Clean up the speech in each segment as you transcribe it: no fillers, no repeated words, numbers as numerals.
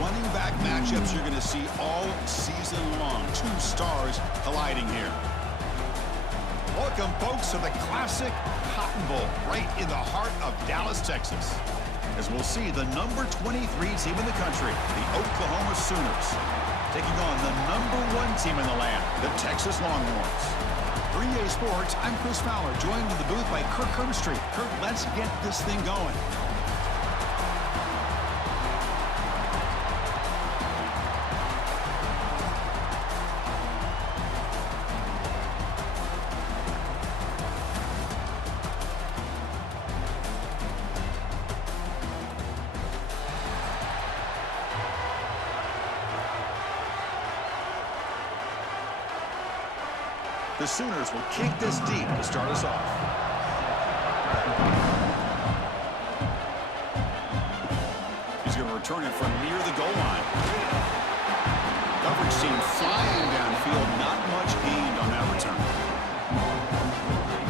running back matchups you're going to see all season long. Two stars colliding here. Welcome, folks, to the classic Cotton Bowl right in the heart of Dallas, Texas. As we'll see the number 23 team in the country, the Oklahoma Sooners, taking on the number 1 team in the land, the Texas Longhorns. 3A Sports, I'm Chris Fowler, joined in the booth by Kirk Herbstreit. Kirk, let's get this thing going. The Sooners will kick this deep to start us off. He's going to return it from near the goal line. Coverage team flying downfield, not much gained on that return.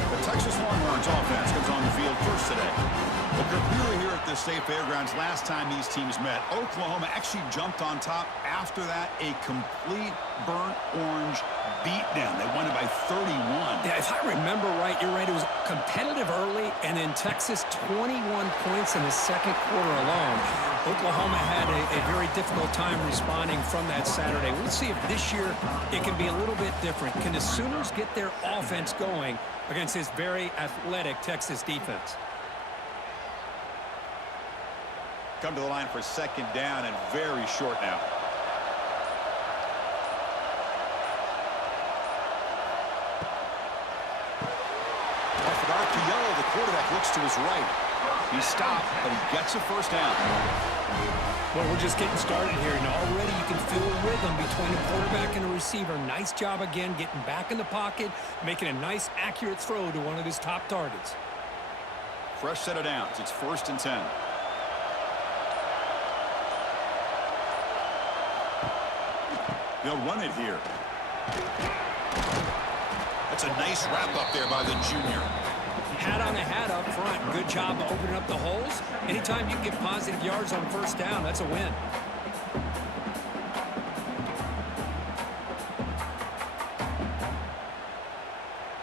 The Texas Longhorns offense comes on the field first today. Look, we were here at the State Fairgrounds last time these teams met. Oklahoma actually jumped on top. After that, a complete burnt orange beatdown. They won it by 31. Yeah, if I remember right, you're right. It was competitive early, and then Texas 21 points in the second quarter alone. Oklahoma had a very difficult time responding from that Saturday. We'll see if this year it can be a little bit different. Can the Sooners get their offense going against this very athletic Texas defense? Come to the line for second down and very short now. Off an RPO, the quarterback looks to his right. He stopped, but he gets a first down. Well, we're just getting started here, and already you can feel a rhythm between a quarterback and a receiver. Nice job again getting back in the pocket, making a nice, accurate throw to one of his top targets. Fresh set of downs. It's 1st and 10. They'll run it here. That's a nice wrap up there by the junior. Hat on a hat up front. Good job of opening up the holes. Anytime you can get positive yards on first down, that's a win.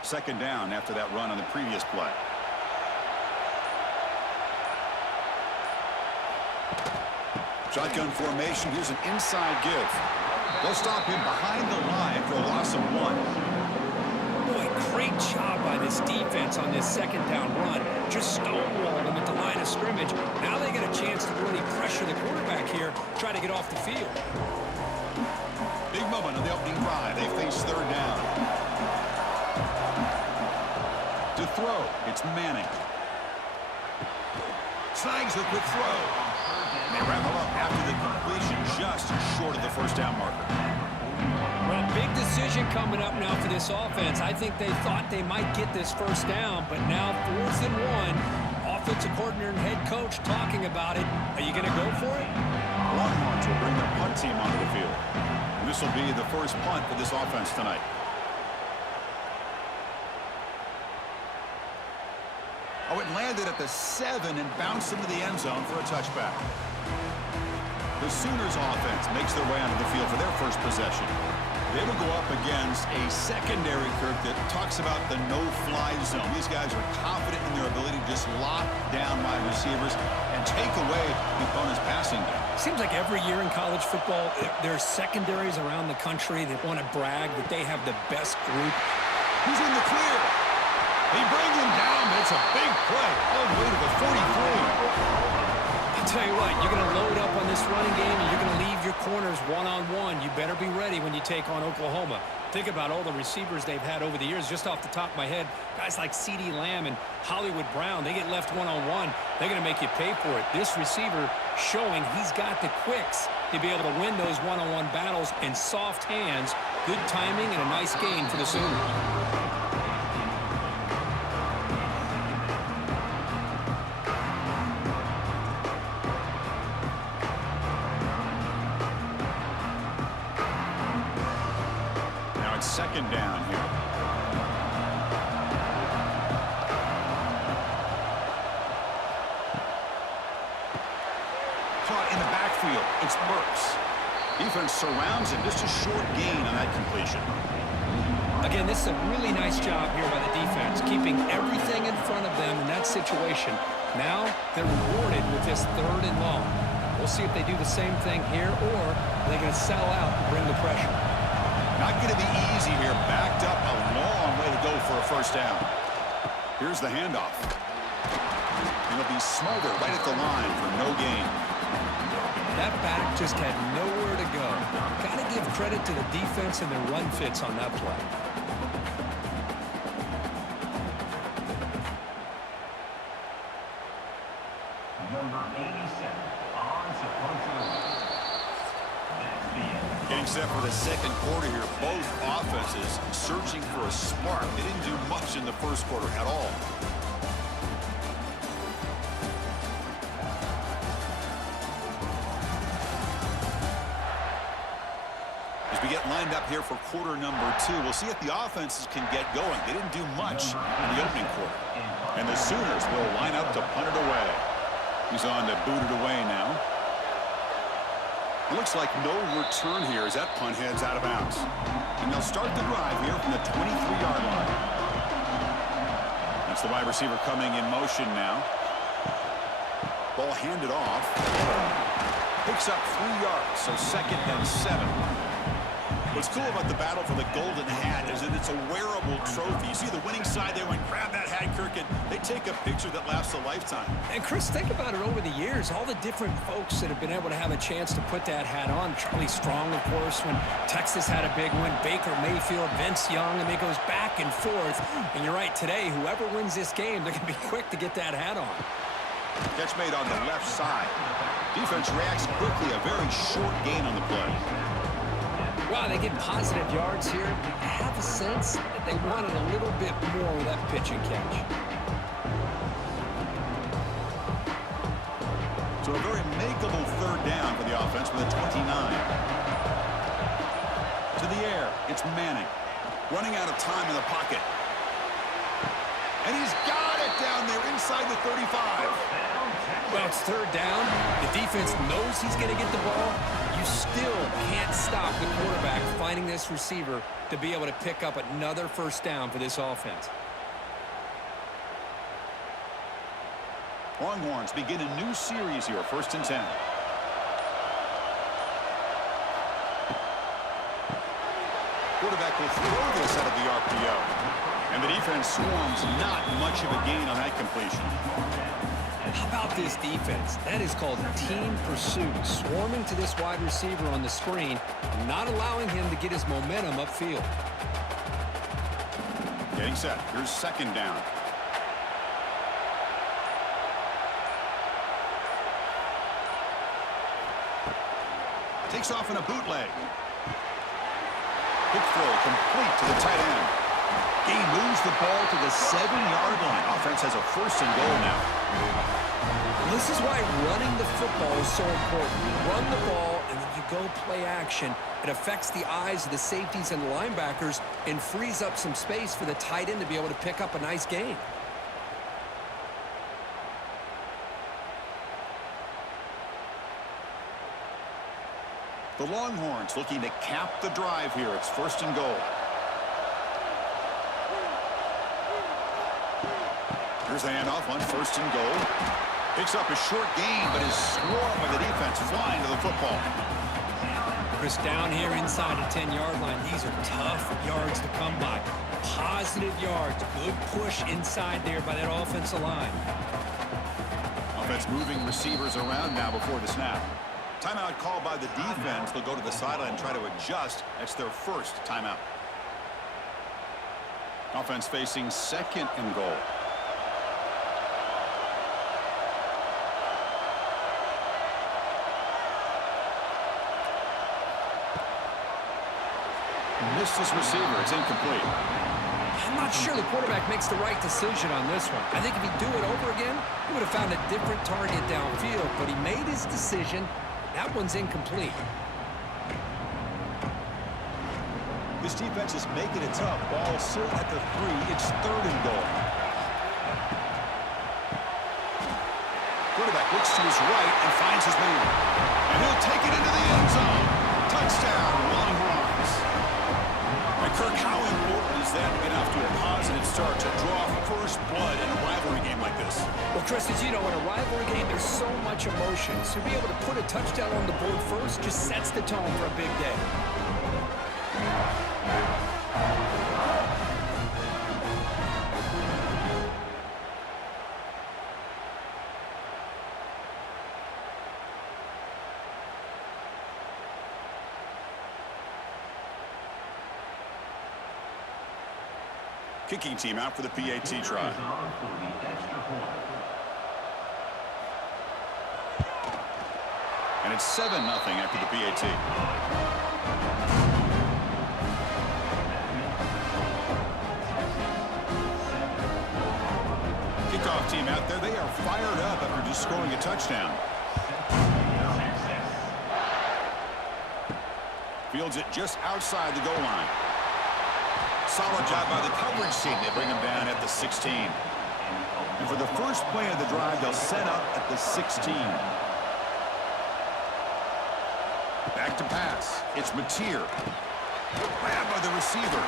Second down after that run on the previous play. Shotgun formation. Here's an inside give. They'll stop him behind the line for a loss of 1. Boy, great job by this defense on this second down run. Just stonewalled him at the line of scrimmage. Now they get a chance to really pressure the quarterback here, try to get off the field. Big moment on the opening drive. They face third down. To throw, it's Manning. Snags the quick throw. They wrap him up after the completion, just short of the first down marker. Well, big decision coming up now for this offense. I think they thought they might get this first down, but now 4th and 1. Offensive coordinator and head coach talking about it. Are you going to go for it? Longhorns will bring the punt team onto the field. And this will be the first punt for this offense tonight. Oh, it landed at the 7 and bounced into the end zone for a touchback. The Sooners offense makes their way onto the field for their first possession. They will go up against a secondary, Kirk, that talks about the no-fly zone. These guys are confident in their ability to just lock down wide receivers and take away the opponent's passing game. Seems like every year in college football, there's secondaries around the country that want to brag that they have the best group. He's in the clear. They bring him down, but it's a big play all the way to the 43. I'll tell you what, you're going to load up on this running game, and you're going to leave your corners one-on-one. You better be ready when you take on Oklahoma. Think about all the receivers they've had over the years. Just off the top of my head, guys like CeeDee Lamb and Hollywood Brown, they get left one-on-one. They're going to make you pay for it. This receiver showing he's got the quicks to be able to win those one-on-one battles in soft hands. Good timing and a nice gain for the Sooners. Second down here. Caught in the backfield. against Burks. Defense surrounds him. Just a short gain on that completion. Again, this is a really nice job here by the defense, keeping everything in front of them in that situation. Now they're rewarded with this 3rd and long. We'll see if they do the same thing here, or are they going to sell out and bring the pressure. Not going to be easy here. Backed up a long way to go for a first down. Here's the handoff. And it'll be Smolder right at the line for no gain. That back just had nowhere to go. Got to give credit to the defense and their run fits on that play. Number 87 on Getting set for the second quarter here. Both offenses searching for a spark. They didn't do much in the first quarter at all. As we get lined up here for quarter number 2, we'll see if the offenses can get going. They didn't do much in the opening quarter. And the Sooners will line up to punt it away. He's on to boot it away now. It looks like no return here as that punt heads out of bounds. And they'll start the drive here from the 23-yard line. That's the wide receiver coming in motion now. Ball handed off. Picks up 3 yards, so 2nd and 7. What's cool about the battle for the golden hat is that it's a wearable trophy. You see the winning side there when grab that hat, Kirk, and they take a picture that lasts a lifetime. And Chris, think about it over the years, all the different folks that have been able to have a chance to put that hat on. Charlie Strong, of course, when Texas had a big one. Baker Mayfield, Vince Young, and it goes back and forth. And you're right, today, whoever wins this game, they're going to be quick to get that hat on. Catch made on the left side. Defense reacts quickly, a very short gain on the play. Wow, they get positive yards here. I have a sense that they wanted a little bit more with that pitch and catch. So a very makeable 3rd down for the offense with a 29. To the air, it's Manning. Running out of time in the pocket. And he's got it down there inside the 35. Well, it's 3rd down. The defense knows he's going to get the ball. You still can't stop the quarterback finding this receiver to be able to pick up another first down for this offense. Longhorns begin a new series here, 1st and 10. Quarterback will throw this out of the RPO. And the defense swarms, not much of a gain on that completion. How about this defense? That is called team pursuit. Swarming to this wide receiver on the screen, not allowing him to get his momentum upfield. Getting set. Here's 2nd down. Takes off in a bootleg. Quick throw complete to the tight end. He moves the ball to the 7-yard line. Offense has a 1st and goal now. This is why running the football is so important. You run the ball, and then you go play action. It affects the eyes of the safeties and the linebackers and frees up some space for the tight end to be able to pick up a nice gain. The Longhorns looking to cap the drive here. It's 1st and goal. Here's the handoff on 1st and goal. Picks up a short gain, but is swarmed by the defense flying to the football. Chris, down here inside the 10-yard line, these are tough yards to come by. Positive yards, good push inside there by that offensive line. Offense moving receivers around now before the snap. Timeout called by the defense. They'll go to the sideline and try to adjust. That's their 1st timeout. Offense facing 2nd and goal. Missed this receiver. It's incomplete. I'm not sure the quarterback makes the right decision on this one. I think if he'd do it over again, he would have found a different target downfield, but he made his decision. That one's incomplete. This defense is making it tough. Ball still at the 3. It's 3rd and goal. Quarterback looks to his right and finds his man. And he'll take it into the end zone. Touchdown, Longhorns. And Kirk, how important is that to get off to a positive start to draw first blood in a rivalry game like this? Well, Chris, as you know, in a rivalry game, there's so much emotion. So to be able to put a touchdown on the board first just sets the tone for a big day. Kicking team out for the PAT try. And it's 7-0 after the PAT. Kickoff team out there. They are fired up after just scoring a touchdown. Fields it just outside the goal line. Solid job by the coverage team. They bring him down at the 16. And for the first play of the drive, they'll set up at the 16. Back to pass. It's Mateer. Grabbed by the receiver.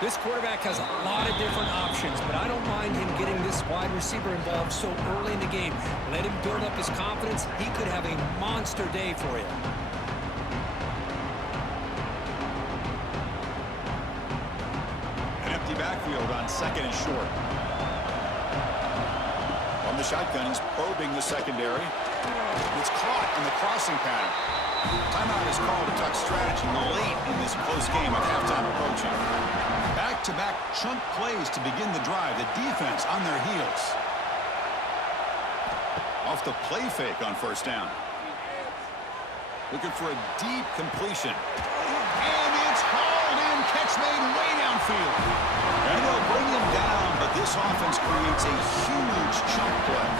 This quarterback has a lot of different options, but I don't mind him getting this wide receiver involved so early in the game. Let him build up his confidence. He could have a monster day for you. Backfield on second and short. From the shotgun, he's probing the secondary. It's caught in the crossing pattern. Timeout is called to talk strategy late in this close game with halftime approaching. Back-to-back chunk plays to begin the drive. The defense on their heels. Off the play fake on first down. Looking for a deep completion. And it's hauled in. Catch made way downfield. And they'll bring him down, but this offense creates a huge chunk play.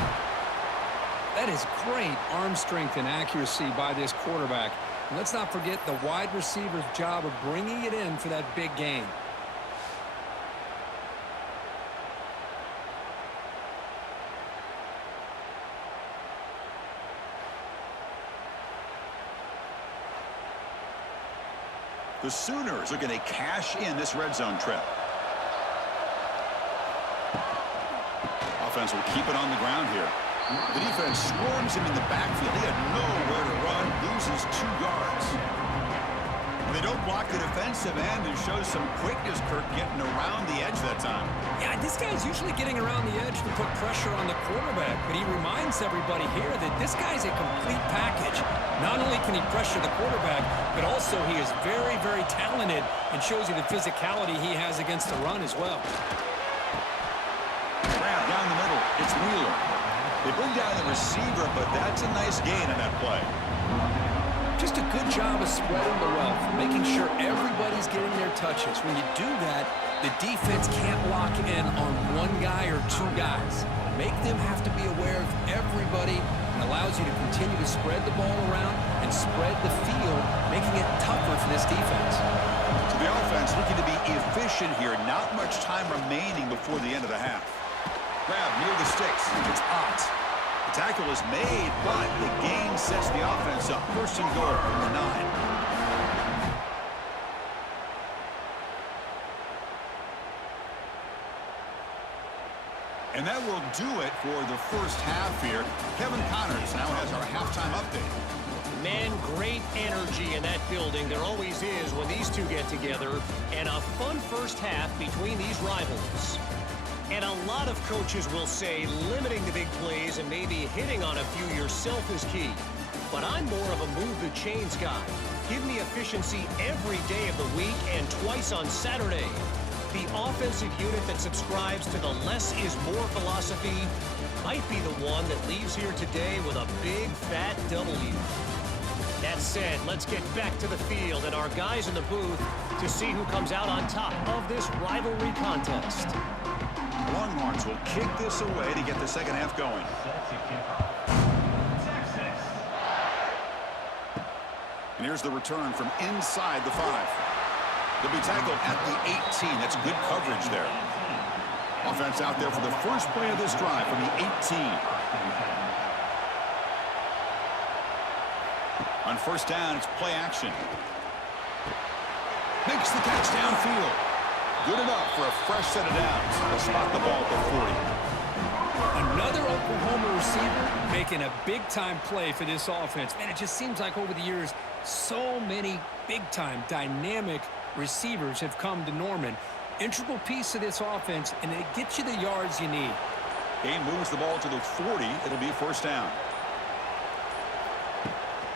That is great arm strength and accuracy by this quarterback. And let's not forget the wide receiver's job of bringing it in for that big gain. The Sooners are going to cash in this red zone trip. Offense will keep it on the ground here. The defense swarms him in the backfield. He had nowhere to run, loses 2 yards. They don't block the defensive end and shows some quickness, Kirk, getting around the edge that time. Yeah, this guy's usually getting around the edge to put pressure on the quarterback, but he reminds everybody here that this guy's a complete package. Not only can he pressure the quarterback, but also he is very, very talented and shows you the physicality he has against the run as well. Grab down the middle. It's Wheeler. They bring down the receiver, but that's a nice gain on that play. Just a good job of spreading the wealth, making sure everybody's getting their touches. When you do that, the defense can't lock in on one guy or 2 guys. Make them have to be aware of everybody and allows you to continue to spread the ball around and spread the field, making it tougher for this defense. So the offense looking to be efficient here. Not much time remaining before the end of the half. Grab near the sticks. It's Ott. The tackle is made, but the gain sets the offense up. First and goal from the 9. And that will do it for the first half here. Kevin Connors now has our halftime update. Man, great energy in that building. There always is when these two get together. And a fun first half between these rivals. And a lot of coaches will say limiting the big plays and maybe hitting on a few yourself is key. But I'm more of a move the chains guy. Give me efficiency every day of the week and twice on Saturday. The offensive unit that subscribes to the less is more philosophy might be the one that leaves here today with a big fat W. That said, let's get back to the field and our guys in the booth to see who comes out on top of this rivalry contest. Longhorns will kick this away to get the second half going. And here's the return from inside the 5. They'll be tackled at the 18. That's good coverage there. Offense out there for the first play of this drive from the 18. On first down, it's play action. Makes the catch downfield. Good enough for a fresh set of downs. They'll spot the ball at the 40. Another Oklahoma receiver making a big-time play for this offense. Man, it just seems like over the years, so many big-time, dynamic receivers have come to Norman. Integral piece of this offense, and it gets you the yards you need. Game moves the ball to the 40. It'll be first down.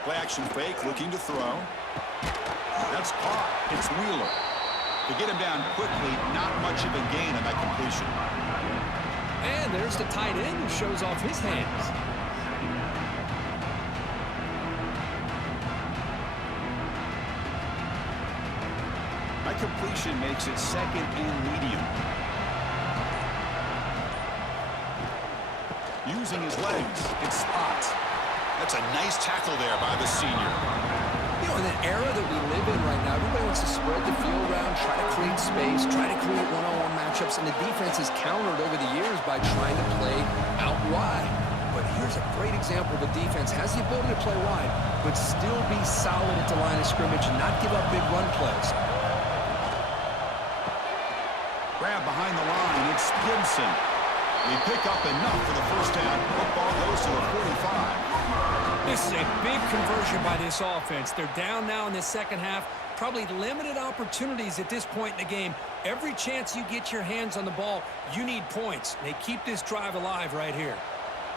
Play action fake, looking to throw. That's caught. It's Wheeler. To get him down quickly, not much of a gain on that completion. And there's the tight end who shows off his hands. That completion makes it second and medium. Using his legs, it's spot. That's a nice tackle there by the senior. You know, in the era that we live in right now, everybody wants to spread the field around, try to create space, try to create one-on-one matchups, and the defense has countered over the years by trying to play out wide. But here's a great example of a defense has the ability to play wide, but still be solid at the line of scrimmage and not give up big run plays. Grab behind the line, it's Gibson. We pick up enough for the first down. Football goes to the 45. This is a big conversion by this offense. They're down now in the second half. Probably limited opportunities at this point in the game. Every chance you get your hands on the ball, you need points. They keep this drive alive right here.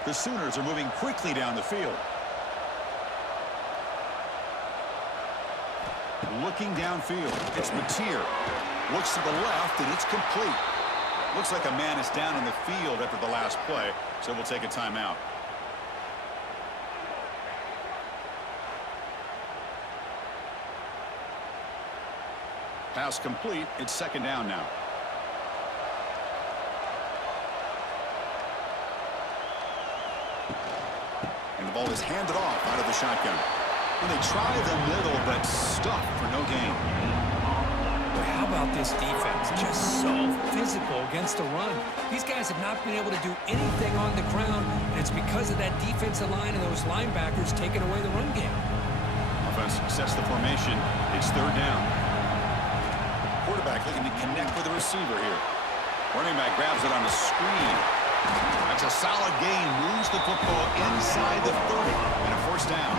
The Sooners are moving quickly down the field. Looking downfield, it's Mateer. Looks to the left, and it's complete. Looks like a man is down in the field after the last play, so we'll take a timeout. Pass complete. It's second down now. And the ball is handed off out of the shotgun. And they try the middle, but stuffed for no gain. Boy, how about this defense? Just so physical against the run. These guys have not been able to do anything on the ground, and it's because of that defensive line and those linebackers taking away the run game. Offense sets the formation. It's third down. Quarterback looking to connect with the receiver here. Running back grabs it on the screen. That's a solid gain. Moves the football inside the 30 and a first down.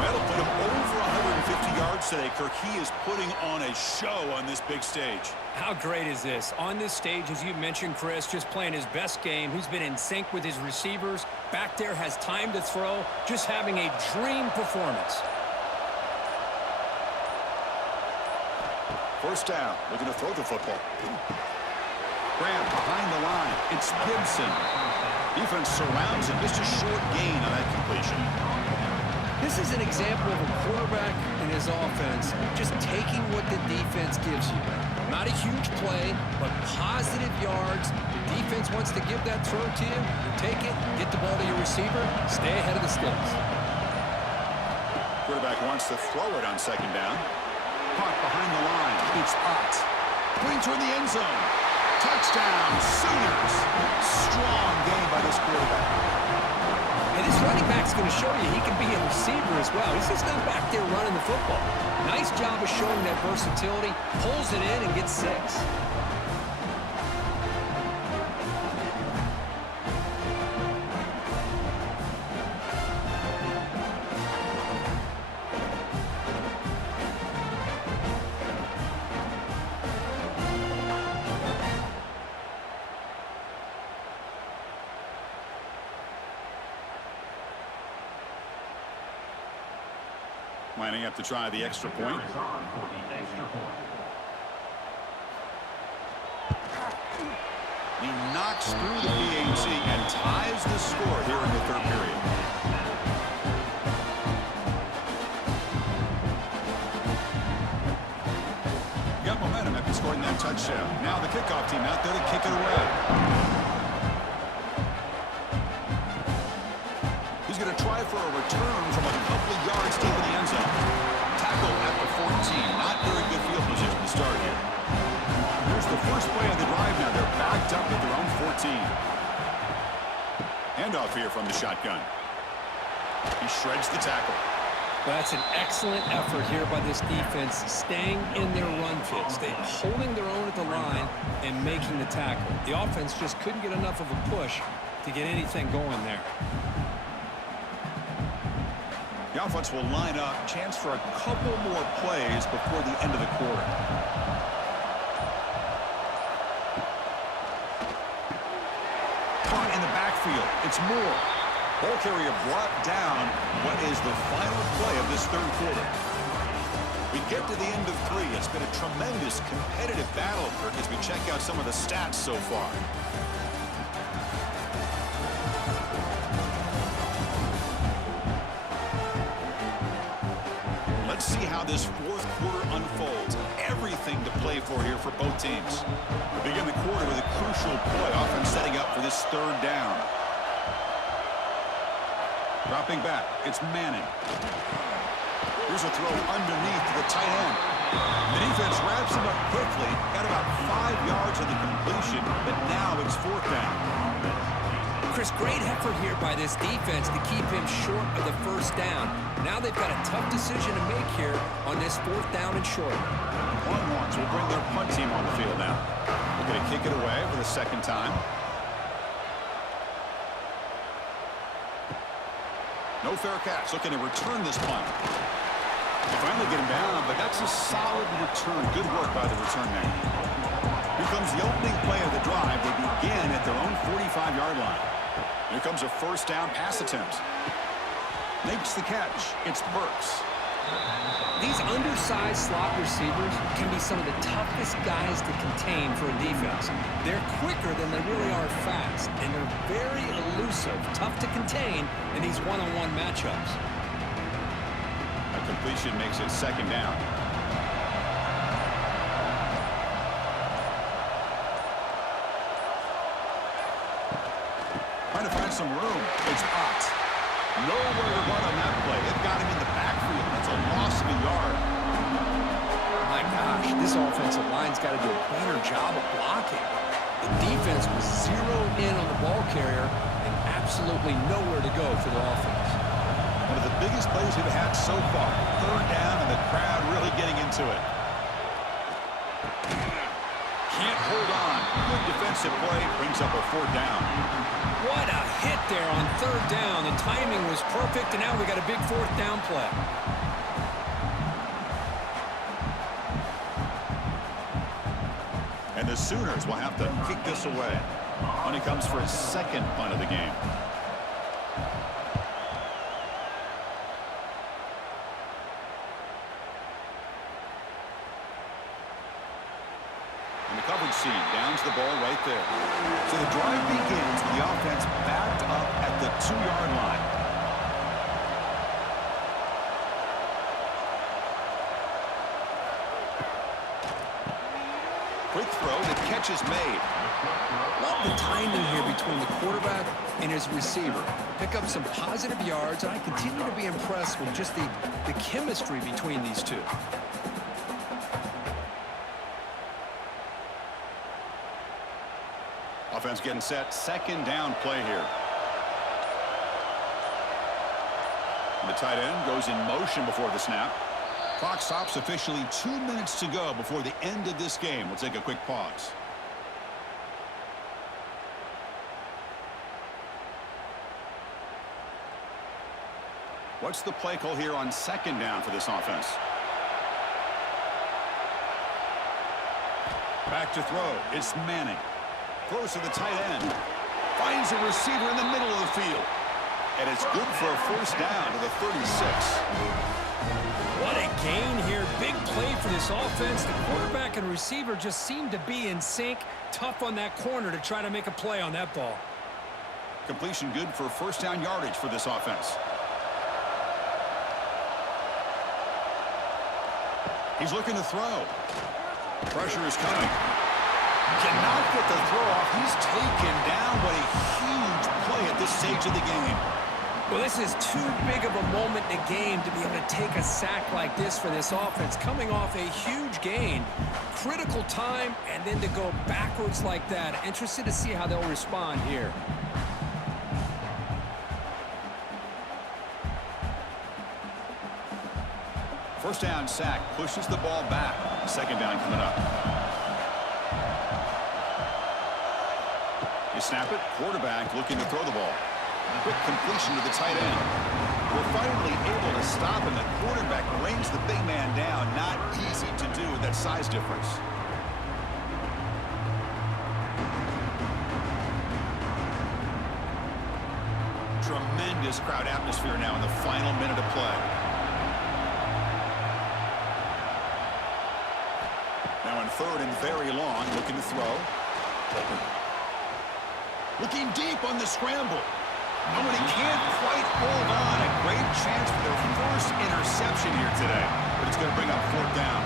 That'll put him over 150 yards today. Kirk, he is putting on a show on this big stage. How great is this? On this stage, as you mentioned, Chris, just playing his best game. He's been in sync with his receivers. Back there, has time to throw. Just having a dream performance. First down, looking to throw the football. Grant behind the line. It's Gibson. Defense surrounds him. Just a short gain on that completion. This is an example of a quarterback and his offense just taking what the defense gives you. Not a huge play, but positive yards. The defense wants to give that throw to you. You take it, get the ball to your receiver, stay ahead of the sticks. Quarterback wants to throw it on second down. Caught behind the line. It's Ott. Going toward the end zone. Touchdown, Sooners. Strong game by this quarterback. And this running back's going to show you he can be a receiver as well. He's just not back there running the football. Nice job of showing that versatility. Pulls it in and gets 6. Lining up to try the extra point. He knocks through the PAT and ties the score here in the third period. Got momentum after scoring that touchdown. Now the kickoff team out there to kick it away. He's going to try for a return from a couple of yards deep in the end zone. Tackle at the 14. Not very good field position to start here. Here's the first play of the drive now. They're backed up at their own 14. Handoff here from the shotgun. He shreds the tackle. Well, that's an excellent effort here by this defense, staying in their run fit, holding their own at the line and making the tackle. The offense just couldn't get enough of a push to get anything going there. The offense will line up. Chance for a couple more plays before the end of the quarter. Caught in the backfield. It's Moore. Ball carrier brought down. What is the final play of this third quarter? We get to the end of 3. It's been a tremendous competitive battle, Kirk, as we check out some of the stats so far. Let's see how this fourth quarter unfolds. Everything to play for here for both teams. We begin the quarter with a crucial play, often setting up for this third down. Dropping back, it's Manning. Here's a throw underneath to the tight end. The defense wraps him up quickly. Got about 5 yards on the completion, but now it's fourth down. Chris, great effort here by this defense to keep him short of the first down. Now they've got a tough decision to make here on this fourth down and short. Longhorns will bring their punt team on the field now. They're going to kick it away for the second time. No fair catch. Looking to return this punt. They finally get him down, but that's a solid return. Good work by the return man. Here comes the opening play of the drive. They begin at their own 45-yard line. Here comes a first down pass attempt. Makes the catch. It's Burks. These undersized slot receivers can be some of the toughest guys to contain for a defense. They're quicker than they really are fast, and they're very elusive, tough to contain in these one-on-one matchups. A completion makes it second down. Trying to find some room. It's Ott. Nowhere to run on that play. They've got him in the backfield. That's a loss of a yard. My gosh, this offensive line's got to do a better job of blocking. The defense was zeroed in on the ball carrier and absolutely nowhere to go for the offense. One of the biggest plays we've had so far. Third down, and the crowd really getting into it. Can't hold on. Good defensive play. Brings up a fourth down. What a hit there on third down. The timing was perfect, and now we got a big fourth down play. And the Sooners will have to kick this away when he comes for his second punt of the game. And the coverage scene downs the ball right there. So the drive begins with the offense backed up at the 2-yard line. Quick throw, the catch is made. Love the timing here between the quarterback and his receiver. Pick up some positive yards, and I continue to be impressed with just the chemistry between these two. Offense getting set, second down play here. The tight end goes in motion before the snap. Clock stops officially. 2 minutes to go before the end of this game. We'll take a quick pause. What's the play call here on second down for this offense? Back to throw. It's Manning. Throws to the tight end. Finds a receiver in the middle of the field. And it's good for a first down to the 36. What a gain here. Big play for this offense. The quarterback and receiver just seem to be in sync. Tough on that corner to try to make a play on that ball. Completion good for first down yardage for this offense. He's looking to throw. Pressure is coming. Cannot get the throw off. He's taken down. What a huge play at this stage of the game. Well, this is too big of a moment in the game to be able to take a sack like this for this offense. Coming off a huge gain, critical time, and then to go backwards like that. Interested to see how they'll respond here. First down sack pushes the ball back. Second down coming up. You snap it, quarterback looking to throw the ball. Quick completion to the tight end. We're finally able to stop him. The quarterback brings the big man down. Not easy to do with that size difference. Tremendous crowd atmosphere now in the final minute of play. Now in third and very long, looking to throw. Looking deep on the scramble. Oh, and he can't quite hold on. A great chance for their first interception here today. But it's going to bring up fourth down.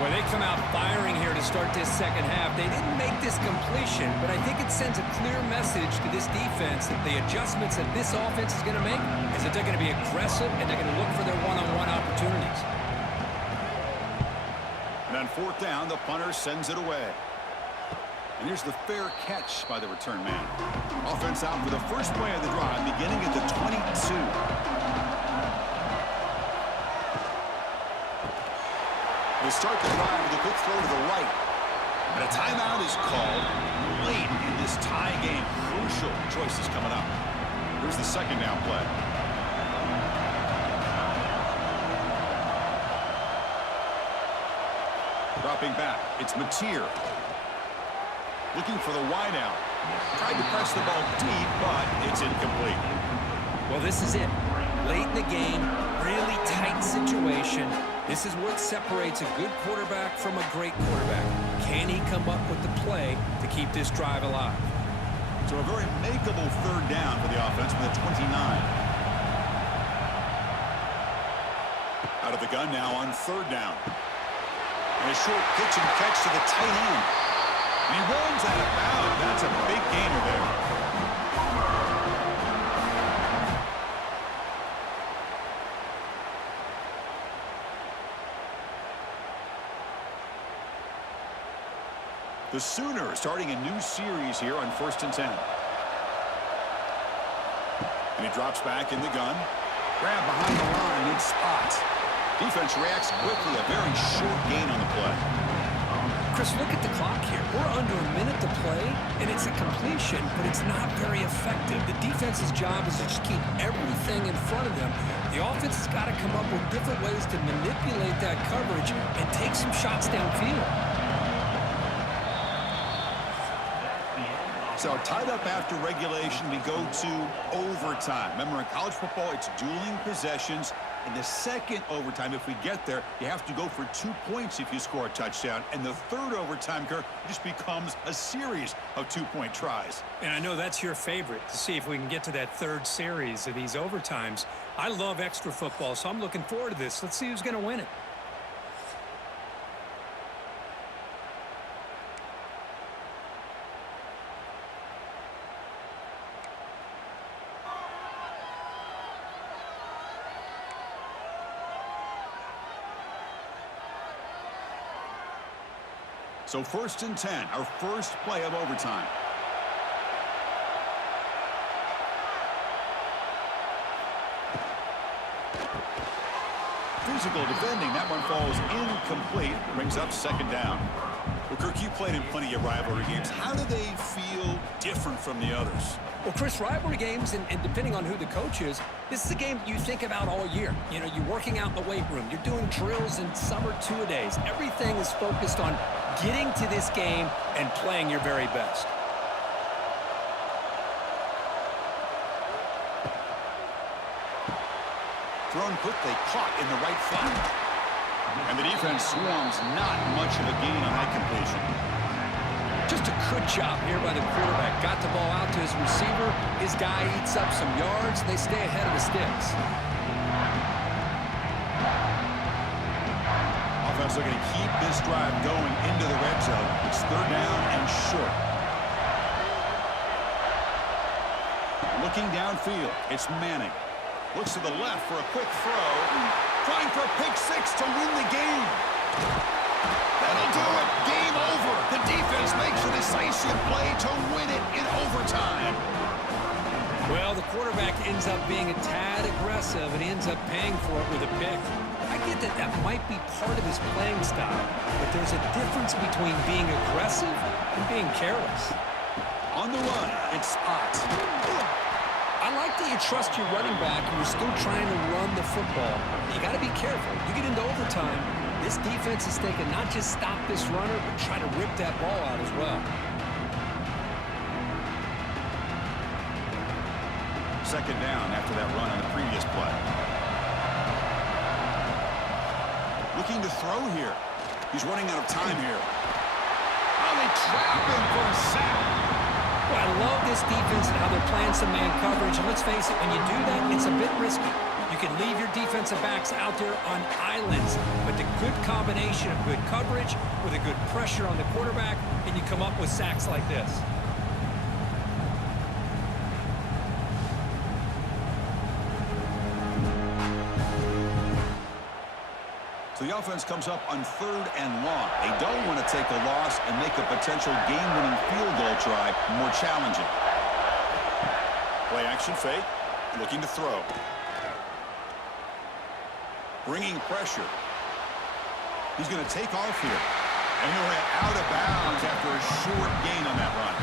Well, they come out firing here to start this second half. They didn't make this completion, but I think it sends a clear message to this defense that the adjustments that this offense is going to make is that they're going to be aggressive and they're going to look for their one-on-one opportunities. And on fourth down, the punter sends it away. And here's the fair catch by the return man. Offense out for the first play of the drive, beginning at the 22. They start the drive with a quick throw to the right. And a timeout is called late in this tie game. Crucial choices coming up. Here's the second down play. Dropping back, it's Mateer. Looking for the wide out. Tried to press the ball deep, but it's incomplete. Well, this is it. Late in the game, really tight situation. This is what separates a good quarterback from a great quarterback. Can he come up with the play to keep this drive alive? So a very makeable third down for the offense with a 29. Out of the gun now on third down. And a short pitch and catch to the tight end. And he runs out of bounds. That's a big gainer there. The Sooners starting a new series here on 1st and 10. And he drops back in the gun. Grab behind the line in spot. Defense reacts quickly. A very short gain on the play. Chris, look at the clock here. We're under a minute to play, and it's a completion, but it's not very effective. The defense's job is to just keep everything in front of them. The offense has got to come up with different ways to manipulate that coverage and take some shots downfield. So tied up after regulation, we go to overtime. Remember, in college football, it's dueling possessions. In the second overtime, if we get there, you have to go for 2 points if you score a touchdown. And the third overtime, Kirk, just becomes a series of 2-point tries. And I know that's your favorite, to see if we can get to that third series of these overtimes. I love extra football, so I'm looking forward to this. Let's see who's going to win it. So 1st and 10, our first play of overtime. Physical defending, that one falls incomplete, brings up second down. Well, Kirk, you played in plenty of rivalry games. How do they feel different from the others? Well, Chris, rivalry games, and depending on who the coach is, this is a game you think about all year. You know, you're working out in the weight room. You're doing drills in summer two-a-days. Everything is focused on getting to this game and playing your very best. Thrown quickly, caught in the right flat. And the defense swarms, not much of a gain on that completion. Just a good job here by the quarterback. Got the ball out to his receiver. His guy eats up some yards. They stay ahead of the sticks. Offense looking to keep this drive going into the red zone. It's third down and short. Looking downfield, it's Manning. Looks to the left for a quick throw. Trying for a pick six to win the game. That'll do it. Game over. The defense makes a decisive play to win it in overtime. Well, the quarterback ends up being a tad aggressive and ends up paying for it with a pick. I get that that might be part of his playing style, but there's a difference between being aggressive and being careless. On the run, it's Ott. I like that you trust your running back and you're still trying to run the football. You got to be careful. You get into overtime, this defense is thinking not just stop this runner, but try to rip that ball out as well. Second down after that run on the previous play. Looking to throw here. He's running out of time here. Oh, they trap him for a sack. Well, I love this defense and how they're playing some man coverage. And let's face it, when you do that, it's a bit risky. You can leave your defensive backs out there on islands, but the good combination of good coverage with a good pressure on the quarterback, and you come up with sacks like this. So the offense comes up on 3rd and long. They don't want to take a loss and make a potential game-winning field goal try more challenging. Play action fake, looking to throw. Bringing pressure. He's going to take off here. And he ran out of bounds after a short gain on that run.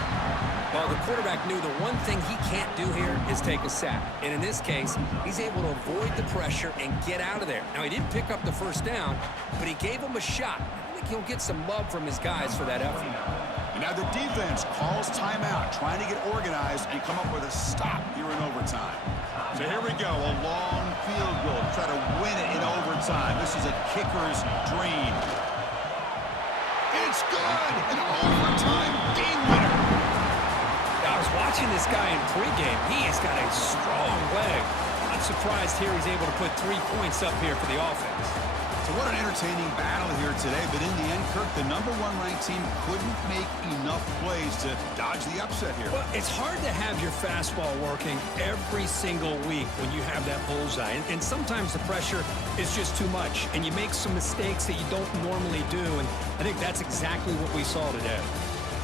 Well, the quarterback knew the one thing he can't do here is take a sack. And in this case, he's able to avoid the pressure and get out of there. Now, he didn't pick up the first down, but he gave him a shot. I think he'll get some love from his guys for that effort. And now the defense calls timeout, trying to get organized and come up with a stop here in overtime. So here we go, a long field goal to try to win it in overtime. This is a kicker's dream. It's good! An overtime game winner! I was watching this guy in pregame. He has got a strong leg. Not surprised here he's able to put 3 points up here for the offense. So what an entertaining battle here today, but in the end, Kirk, the #1 ranked team couldn't make enough plays to dodge the upset here. Well, it's hard to have your fastball working every single week when you have that bullseye. And sometimes the pressure is just too much, and you make some mistakes that you don't normally do. And I think that's exactly what we saw today.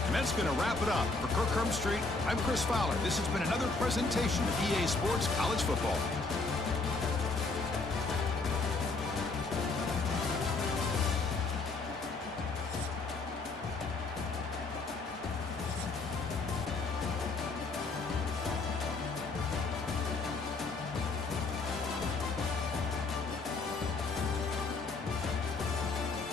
And that's going to wrap it up. For Kirk Street, I'm Chris Fowler. This has been another presentation of EA Sports College Football.